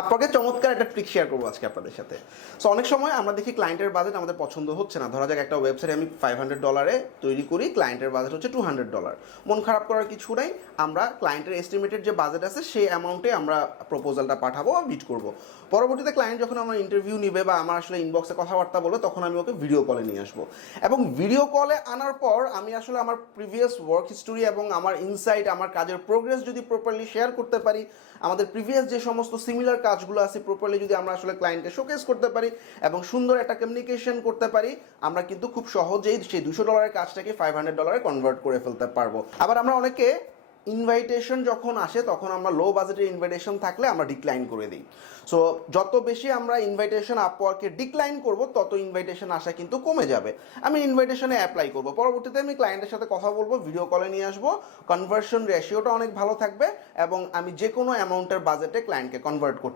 আপনাকে চমৎকার একটা ট্রিক শেয়ার করবো আজকে আপনাদের সাথে। সো অনেক সময় আমরা দেখি ক্লায়েন্টের বাজেট আমাদের পছন্দ হচ্ছে না। ধরা যাক একটা ওয়েবসাইট আমি $500 তৈরি করি, ক্লায়েন্টের বাজেট হচ্ছে $200। মন খারাপ করার কিছু নাই, আমরা ক্লায়েন্টের এস্টিমেটেড যে বাজেট আছে সেই অ্যামাউন্টে আমরা প্রপোজালটা পাঠাবো বা বিট করবো। পরবর্তীতে ক্লায়েন্ট যখন আমার ইন্টারভিউ নিবে বা আমার আসলে ইনবক্সে কথাবার্তা বলবে, তখন আমি ওকে ভিডিও কলে নিয়ে আসবো। এবং ভিডিও কলে আনার পর আমি আসলে আমার প্রিভিয়াস ওয়ার্ক হিস্টোরি এবং আমার ইনসাইট, আমার কাজের প্রোগ্রেস যদি প্রপারলি শেয়ার করতে পারি, আমাদের প্রিভিয়াস যে সমস্ত সিমিলার কাজগুলো আছে প্রপারলি যদি আমরা আসলে ক্লায়েন্টকে শোকেস করতে পারি এবং সুন্দর একটা কমিউনিকেশন করতে পারি, আমরা কিন্তু খুব সহজেই সেই $200 কাজটাকে $500 কনভার্ট করে ফেলতে পারবো। আবার আমরা অনেকে ইনভাইটেশন যখন আসে তখন আমরা লো বাজেটের ইনভাইটেশন থাকলে আমরা ডিক্লাইন করে দিই। সো যত বেশি আমরা ইনভাইটেশন আপওয়ার্কে ডিক্লাইন করব, তত ইনভাইটেশন আসা কিন্তু কমে যাবে। আমি ইনভাইটেশনে অ্যাপ্লাই করব, পরবর্তীতে আমি ক্লায়েন্টের সাথে কথা বলবো, ভিডিও কলে নিয়ে আসবো, কনভার্সন রেশিওটা অনেক ভালো থাকবে এবং আমি যে কোনো অ্যামাউন্টের বাজেটে ক্লায়েন্টকে কনভার্ট করতে